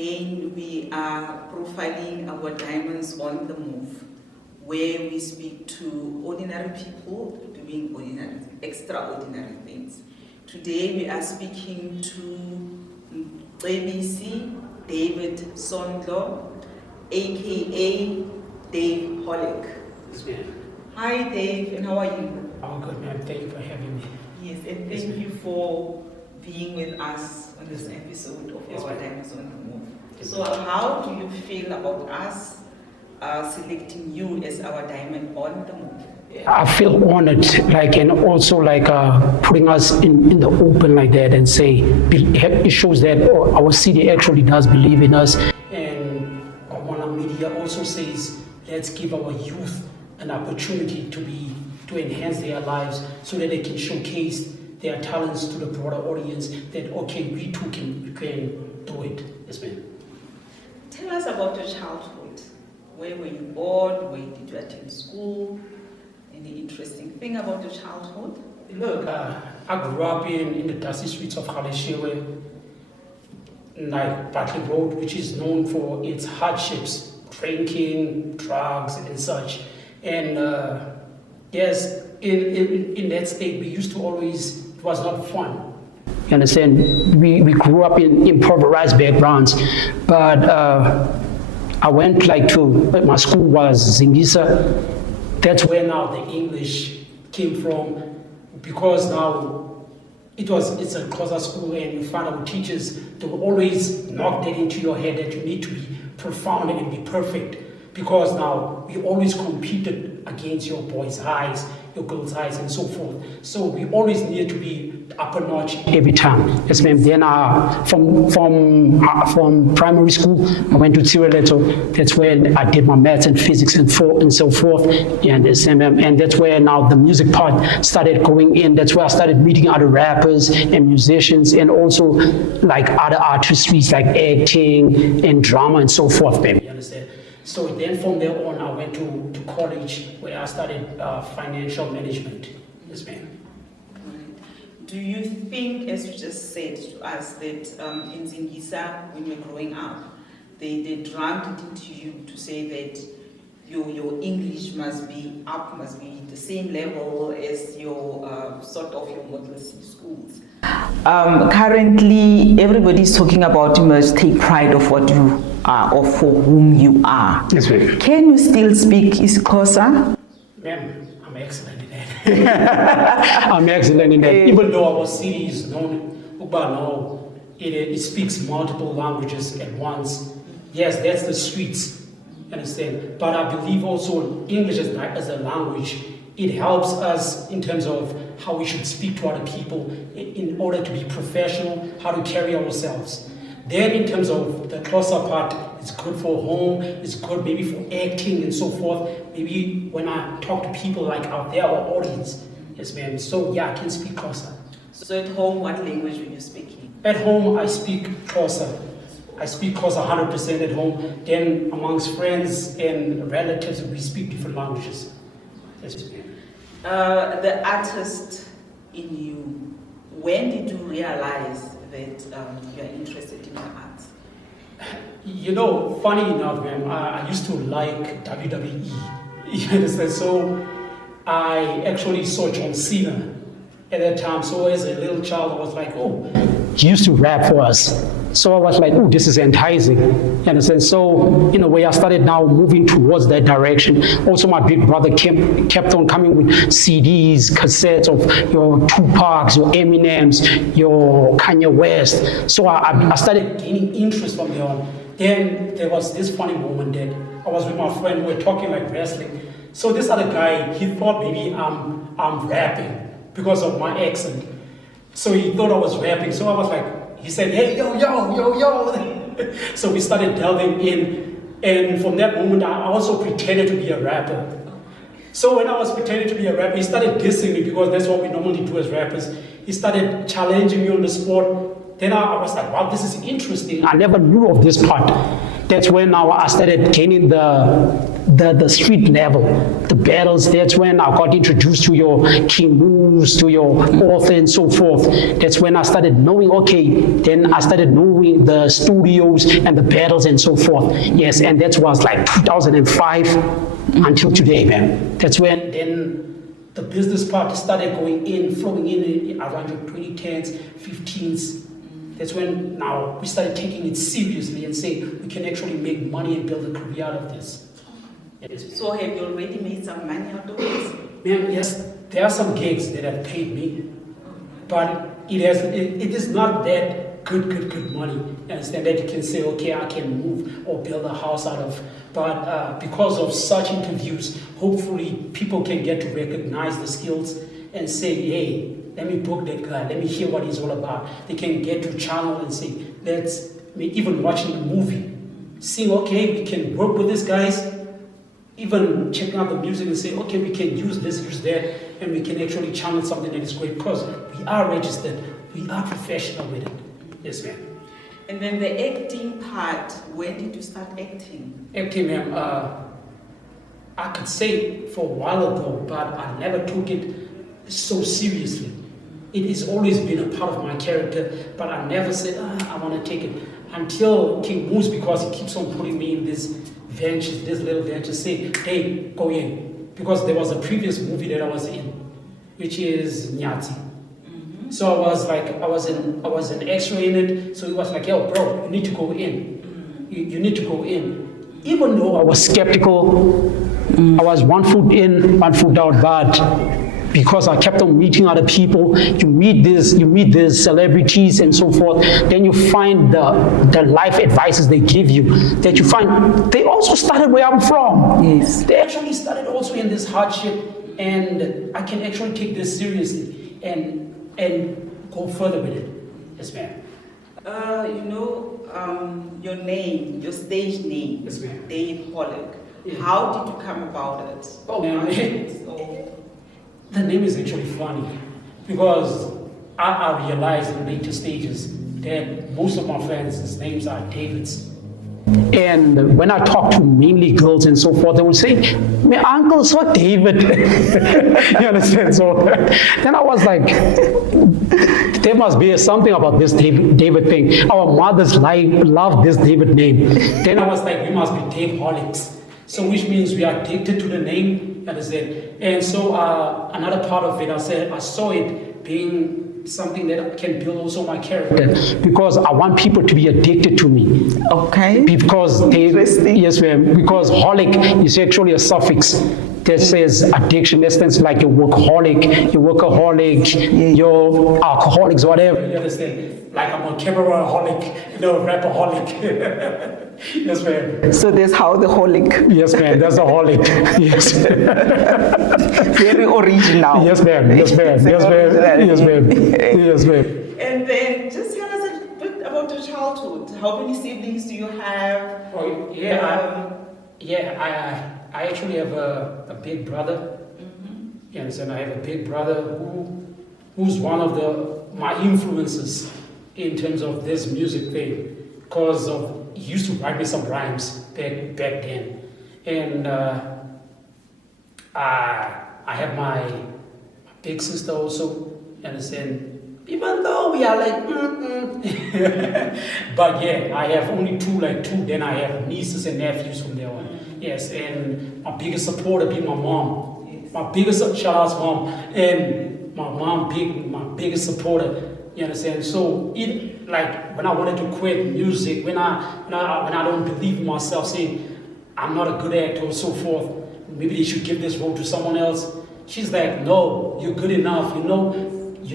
again, we are profiling our Diamonds on the Move, where we speak to ordinary people doing ordinary, extraordinary things. Today we are speaking to Ncebisi Sondlo AKA Dave-holic. Yes, ma'am. Hi Dave, and how are you? I'm good, ma'am. Thank you for having me. Yes, and thank you for being with us on this episode of our Diamonds on the Move. So how do you feel about us selecting you as our Diamond on the Move? I feel honored, and also putting us in the open like that and say, it shows that our city actually does believe in us. And our media also says, let's give our youth an opportunity to enhance their lives so that they can showcase their talents to the broader audience, that okay, we too can do it. Yes, ma'am. Tell us about your childhood. Where were you born? Where did you attend school? Any interesting thing about your childhood? Look, I grew up in the dusty streets of Galeshewe, like Bartley Road, which is known for its hardships, drinking, drugs, and such. And yes, in that state, we used to always, it was not fun. You understand? We grew up in impoverished backgrounds, but I went my school was Ncebisi. That's where now the English came from, because now it's a closer school, and you find out teachers, they will always knock that into your head that you need to be profound and be perfect, because now we always competed against your boys' highs, your girls' highs, and so forth. So we always need to be up a notch every time. Yes, ma'am. Then from primary school, I went to Tireleto. That's where I did my maths and physics and so forth. And that's where now the music part started going in. That's where I started meeting other rappers and musicians, and also other artistries like acting and drama and so forth, baby. You understand? So then from there on, I went to college, where I studied financial management. Yes, ma'am. Do you think, as you just said to us, that in Ncebisi, when you were growing up, they drummed it into you to say that your English must be the same level as your sort of your model C schools? Currently, everybody's talking about you must take pride of what you are or for whom you are. Yes, ma'am. Can you still speak Xhosa? Ma'am, I'm excellent in that. I'm excellent in that. Even though our city is known, now it speaks multiple languages at once. Yes, that's the streets, understand? But I believe also English as a language, it helps us in terms of how we should speak to other people in order to be professional, how to carry ourselves. Then in terms of the Xhosa part, it's good for home, it's good maybe for acting and so forth. Maybe when I talk to people out there, our audience. Yes, ma'am. So yeah, I can speak Xhosa. So at home, what language were you speaking? At home, I speak Xhosa. I speak Xhosa 100% at home. Then amongst friends and relatives, we speak different languages. Yes, ma'am. The artist in you, when did you realize that you are interested in the arts? Funny enough, ma'am, I used to like WWE. You understand? So I actually saw John Cena at that time. So as a little child, I was like, oh, he used to rap for us. So I was like, oh, this is enticing. You understand? So in a way, I started now moving towards that direction. Also, my big brother kept on coming with CDs, cassettes of your Tupacs, your Eminems, your Kanye West. So I started gaining interest from there on. Then there was this funny moment that I was with my friend, we were talking like wrestling. So this other guy, he thought maybe I'm rapping because of my accent. So he thought I was rapping. So I was like, he said, hey, yo. So we started delving in. And from that moment, I also pretended to be a rapper. So when I was pretending to be a rapper, he started dissing me, because that's what we normally do as rappers. He started challenging me on the spot. Then I was like, wow, this is interesting. I never knew of this part. That's when now I started gaining the the street level, the battles. That's when I got introduced to your King Moves, to your author and so forth. That's when I started knowing, okay, then I started knowing the studios and the battles and so forth. Yes, and that was like 2005 until today, man. That's when then the business part started flowing in around your 2010s, 15s. That's when now we started taking it seriously and say we can actually make money and build a career out of this. Yes. So have you already made some money out of this? Man, yes, there are some gigs that have paid me, but it is not that good money. You understand that you can say, okay, I can move or build a house out of. But because of such interviews, hopefully people can get to recognize the skills and say, hey, let me book that guy, let me hear what he's all about. They can get to channel and say, even watching the movie, seeing, okay, we can work with these guys, even checking out the music and say, okay, we can use this, use that, and we can actually channel something that is great because we are registered, we are professional with it. Yes, ma'am. And then the acting part, when did you start acting? Acting, ma'am, I could say for a while ago, but I never took it so seriously. It has always been a part of my character, but I never said, I want to take it. Until King Moose, because he keeps on putting me in these little ventures, say, hey, go in. Because there was a previous movie that I was in, which is Ncebisi. So I was an extra in it. So he was like, yo, bro, you need to go in. You need to go in. Even though I was skeptical, I was 1 foot in, 1 foot out, but because I kept on meeting other people, you meet these celebrities and so forth, then you find the life advices they give you, that you find they also started where I'm from. Yes. They actually started also in this hardship, and I can actually take this seriously and go further with it. Yes, ma'am. Your name, your stage name, Yes, ma'am. Dave-holic. Yeah. How did you come about it? Oh, man. So, The name is actually funny because I realized in later stages that most of my friends' names are Davids. And when I talk to mainly girls and so forth, they will say, my uncle's what David. You understand? So then I was like, there must be something about this David thing. Our mothers love this David name. Then I was like, we must be Dave-holics. So which means we are addicted to the name, that is it. And so another part of it, I saw it being something that can build also my character, because I want people to be addicted to me. okay. Because yes, ma'am. Because holic is actually a suffix that says addiction. That stands like your workaholic, your workaholic, your alcoholics, whatever. You understand? Like I'm a Kimberley, rapperholic. Yes, ma'am. So that's how the holic. Yes, ma'am. That's a holic. Yes. Very original. Yes, ma'am. Yes, ma'am. Yes, ma'am. Yes, ma'am. Yes, ma'am. And then just tell us a bit about your childhood. How many siblings do you have? Oh, yeah. I actually have a big brother. You understand? I have a big brother who's one of my influences in terms of this music thing, because he used to write me some rhymes back then. And I have my big sister also, you understand? Even though we are like, but yeah, I have only two, then I have nieces and nephews from there on. Yes, and my biggest supporter being my mom. Yes. My biggest, shout out to mom, and my biggest supporter, you understand? So it, like when I wanted to quit music, when I don't believe in myself, saying I'm not a good actor or so forth, maybe they should give this role to someone else. She's like, no, you're good enough. You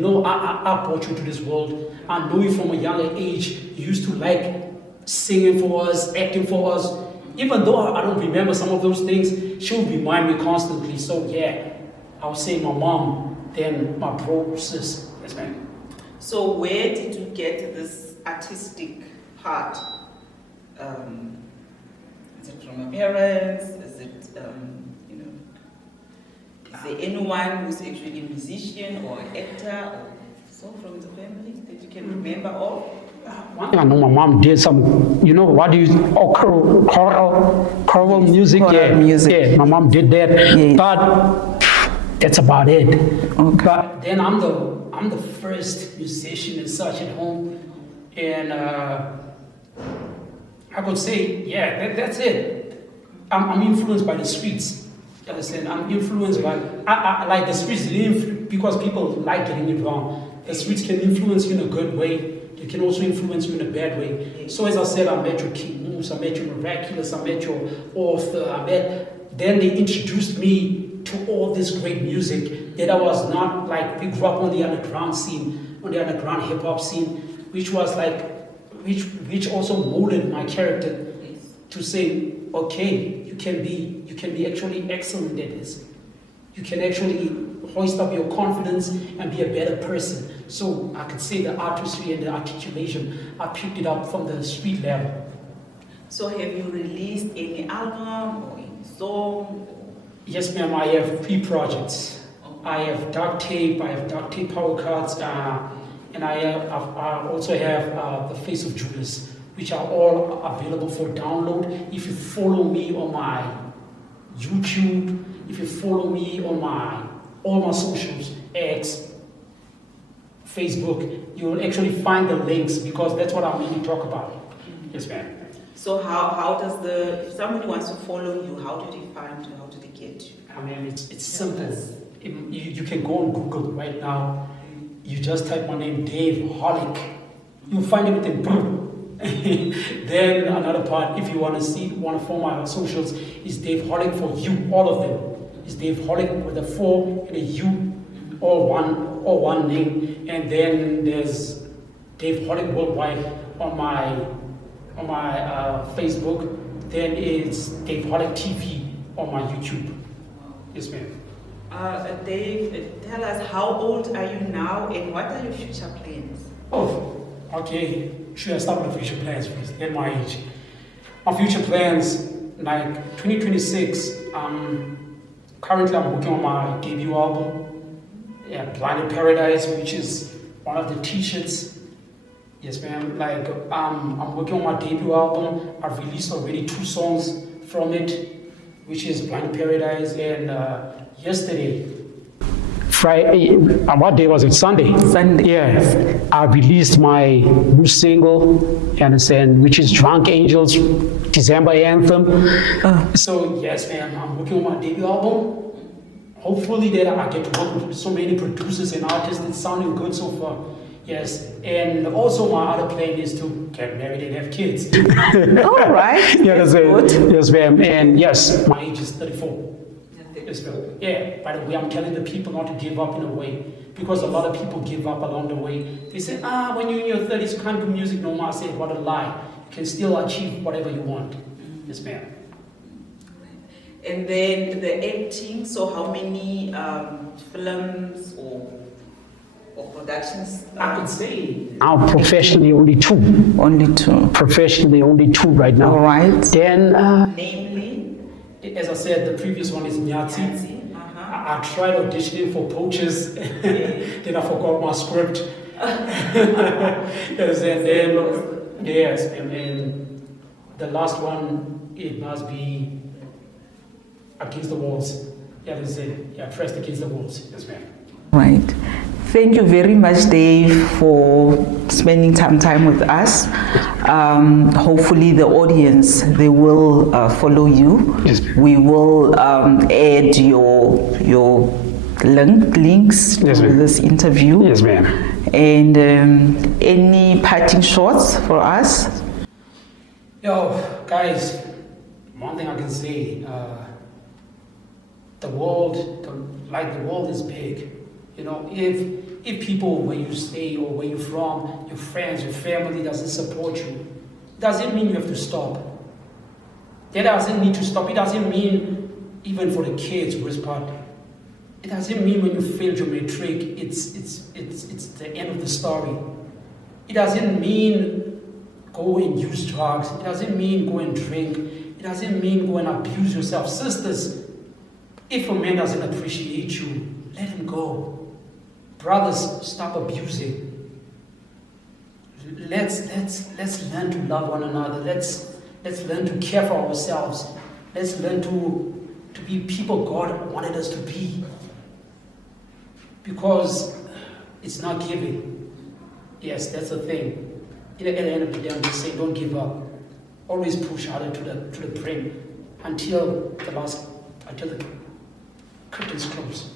know, I brought you to this world. I know you from a younger age. You used to like singing for us, acting for us. Even though I don't remember some of those things, she would remind me constantly. So yeah, I would say my mom, then my bro, sis. Yes, ma'am. So where did you get this artistic part? Is it from your parents? Is it, is there anyone who's actually a musician or an actor or so from the family that you can remember of? One thing I know my mom did some, you know, what do you, choral music? Choral music. Yeah, my mom did that. Yes. But that's about it. Okay. But then I'm the first musician and such at home. And I could say, yeah, that's it. I'm influenced by the streets. You understand? I'm influenced by, I like the streets because people like getting it wrong. The streets can influence you in a good way. They can also influence you in a bad way. So as I said, I met your King Moose, I met your Miraculous, I met your Author, then they introduced me to all this great music that I was not like, we grew up on the underground scene, on the underground hip hop scene, which was like, which also molded my character to say, okay, you can be actually excellent at this. You can actually hoist up your confidence and be a better person. So I could say the artistry and the articulation, I picked it up from the street level. So have you released any album or any song? Yes, ma'am, I have 3 projects. I have Dark Tape power cards, and I also have The Face of Judas, which are all available for download. If you follow me on my YouTube, if you follow me on all my socials, X, Facebook, you will actually find the links because that's what I mainly talk about. Yes, ma'am. So how does if somebody wants to follow you, how do they find you? How do they get you? I mean, it's simple. You can go on Google right now. You just type my name, Dave-holic. You'll find everything blue. Then another part, if you want to follow my socials, is Dave-holic for you, all of them. It's Dave-holic with a 4 and a U, all one name. And then there's Dave-holic Worldwide on my Facebook. Then it's Dave-holic TV on my YouTube. Yes, ma'am. Dave, tell us, how old are you now and what are your future plans? Oh, okay. Should I start with the future plans first? Then my age. My future plans, like 2026, currently I'm working on my debut album, Blinded Paradise, which is one of the t-shirts. Yes, ma'am. Like, I'm working on my debut album. I've released already 2 songs from it, which is Blinded Paradise, and yesterday, Friday, what day was it? Sunday. Sunday. Yeah, I released my new single, you understand, which is Drunk Angels, December anthem. So yes, ma'am, I'm working on my debut album. Hopefully that I get to work with so many producers and artists. It's sounding good so far. Yes, and also my other plan is to get married and have kids. All right. Yes, Good. yes, ma'am, and yes, my age is 34. Yes, ma'am. Yeah, by the way, I'm telling the people not to give up in a way, because a lot of people give up along the way. They say, when you're in your 30s, you can't do music no more. I say, what a lie. You can still achieve whatever you want. Yes, ma'am. And then the acting, so how many films or productions? I could say now professionally only 2. Only 2. Professionally only 2 right now. All right. Then, Namely? as I said, the previous one is Ncebisi. I tried auditioning for Poachers, then I forgot my script. Yes, and then, yes, and the last one, it must be Against the Walls. Yeah, that's it. Yeah, Pressed Against the Walls. Yes, ma'am. Right. Thank you very much, Dave, for spending time with us. Hopefully the audience, they will follow you. Yes, ma'am. We will add your links to Yes, ma'am. this interview. Yes, ma'am. And any parting shots for us? Yo, guys, one thing I can say, the world is big. You know, if people where you stay or where you're from, your friends, your family doesn't support you, doesn't mean you have to stop. That doesn't mean to stop. It doesn't mean, even for the kids, worst part, it doesn't mean when you failed your matric, it's the end of the story. It doesn't mean go and use drugs. It doesn't mean go and drink. It doesn't mean go and abuse yourself. Sisters, if a man doesn't appreciate you, let him go. Brothers, stop abusing. let's learn to love one another. Let's learn to care for ourselves. Let's learn to be people God wanted us to be. Because it's not giving. Yes, that's the thing. At the end of the day, I'm just saying, don't give up. Always push harder to the brim until the curtains close.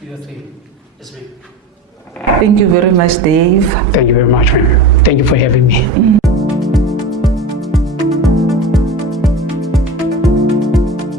Do your thing. Yes, ma'am. Thank you very much, Dave. Thank you very much, ma'am. Thank you for having me.